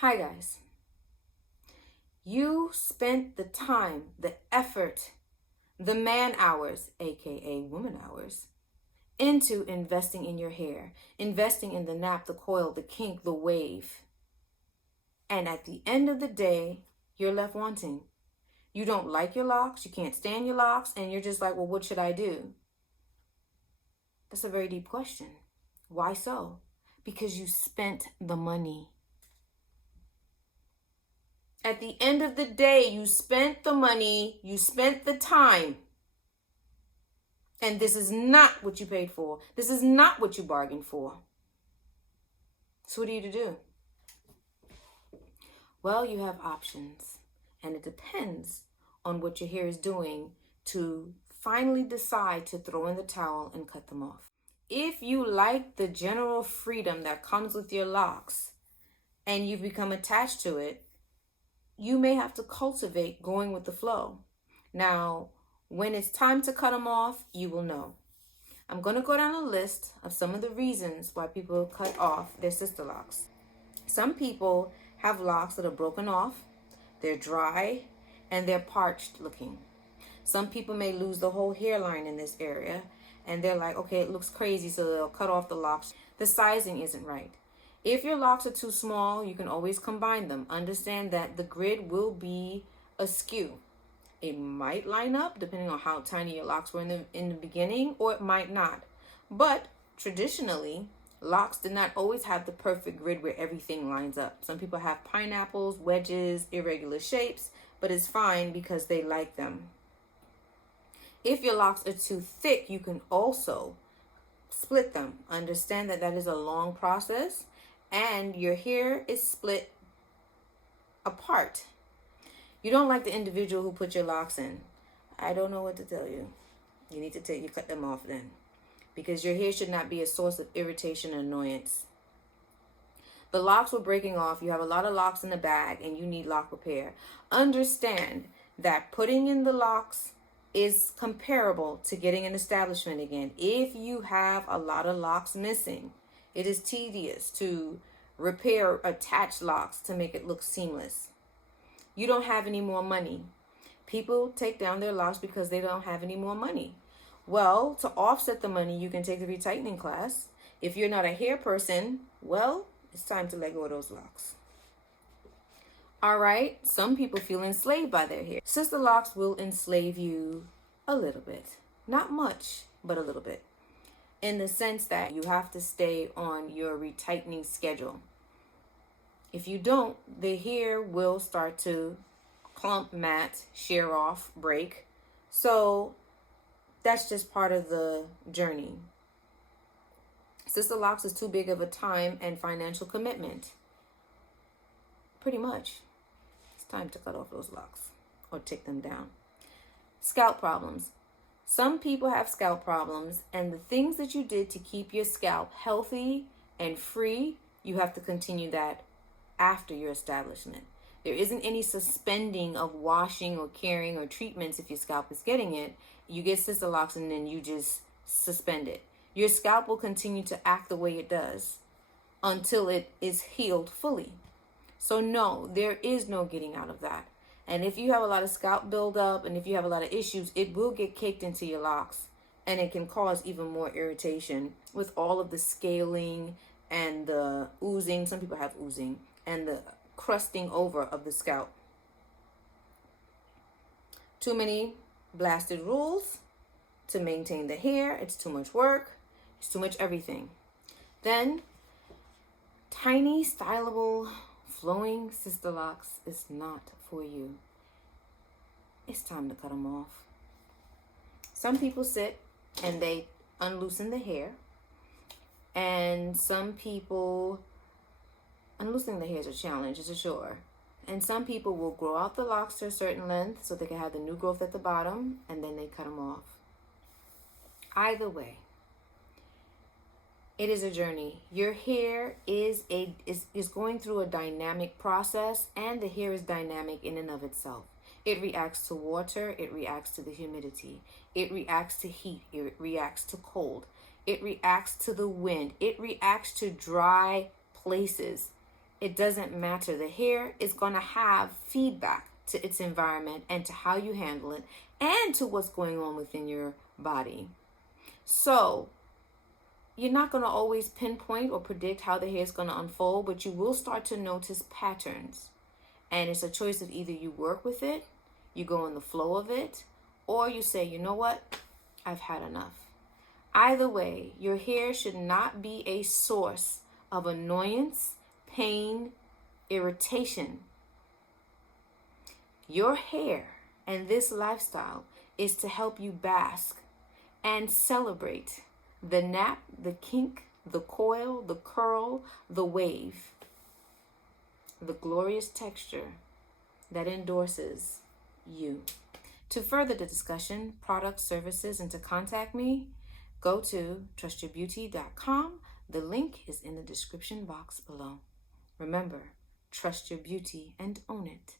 Hi guys. You spent the time, the effort, the man hours, aka woman hours, into investing in your hair, investing in the nap, the coil, the kink, the wave. And at the end of the day, you're left wanting. You don't like your locks, you can't stand your locks, and you're just like, well, what should I do? That's a very deep question. Why so? Because you spent the money. At the end of the day, you spent the money, you spent the time, and this is not what you paid for. This is not what you bargained for. So what are you to do? Well, you have options, and it depends on what your hair is doing to finally decide to throw in the towel and cut them off. If you like the general freedom that comes with your locks and you've become attached to it, you may have to cultivate going with the flow. Now, when it's time to cut them off, you will know. I'm going to go down a list of some of the reasons why people cut off their sister locks. Some people have locks that are broken off, they're dry, and they're parched looking. Some people may lose the whole hairline in this area, and they're like, okay, it looks crazy, so they'll cut off the locks. The sizing isn't right. If your locks are too small, you can always combine them. Understand that the grid will be askew. It might line up depending on how tiny your locks were in the beginning, or it might not. But traditionally, locks did not always have the perfect grid where everything lines up. Some people have pineapples, wedges, irregular shapes, but it's fine because they like them. If your locks are too thick, you can also split them. Understand that that is a long process, and your hair is split apart. You don't like the individual who put your locks in. I don't know what to tell you. You need to cut them off then, because your hair should not be a source of irritation and annoyance. The locks were breaking off. You have a lot of locks in the bag and you need lock repair. Understand that putting in the locks is comparable to getting an establishment again. If you have a lot of locks missing, it is tedious to repair attached locks to make it look seamless. You don't have any more money. People take down their locks because they don't have any more money. Well, to offset the money, you can take the retightening class. If you're not a hair person, well, it's time to let go of those locks. All right, some people feel enslaved by their hair. Sister locks will enslave you a little bit. Not much, but a little bit. In the sense that you have to stay on your retightening schedule. If you don't, the hair will start to clump, mat, shear off, break. So that's just part of the journey. Sister locks is too big of a time and financial commitment. Pretty much. It's time to cut off those locks or take them down. Scalp problems. Some people have scalp problems, and the things that you did to keep your scalp healthy and free, you have to continue that after your establishment. There isn't any suspending of washing or caring or treatments if your scalp is getting it. You get sister locks and then you just suspend it. Your scalp will continue to act the way it does until it is healed fully. So no, there is no getting out of that. And if you have a lot of scalp buildup and if you have a lot of issues, it will get caked into your locks, and it can cause even more irritation with all of the scaling and the oozing. Some people have oozing and the crusting over of the scalp. Too many blasted rules to maintain the hair. It's too much work. It's too much everything. Then tiny, stylable, flowing sister locks is not for you. It's time to cut them off. Some people sit and they unloosen the hair, and some people, unloosening the hair is a challenge, it's a chore. And some people will grow out the locks to a certain length so they can have the new growth at the bottom, and then they cut them off. Either way, it is a journey. Your hair is going through a dynamic process, and the hair is dynamic in and of itself. It reacts to water, it reacts to the humidity, it reacts to heat, it reacts to cold, it reacts to the wind, it reacts to dry places. It doesn't matter. The hair is going to have feedback to its environment and to how you handle it and to what's going on within your body. So you're not going to always pinpoint or predict how the hair is going to unfold, but you will start to notice patterns. And it's a choice of either you work with it, you go in the flow of it, or you say, you know what, I've had enough. Either way, your hair should not be a source of annoyance, pain, irritation. Your hair and this lifestyle is to help you bask and celebrate the nap, the kink, the coil, the curl, the wave, the glorious texture that endorses you. To further the discussion, products, services, and to contact me, go to trustyourbeauty.com. The link is in the description box below. Remember, trust your beauty and own it.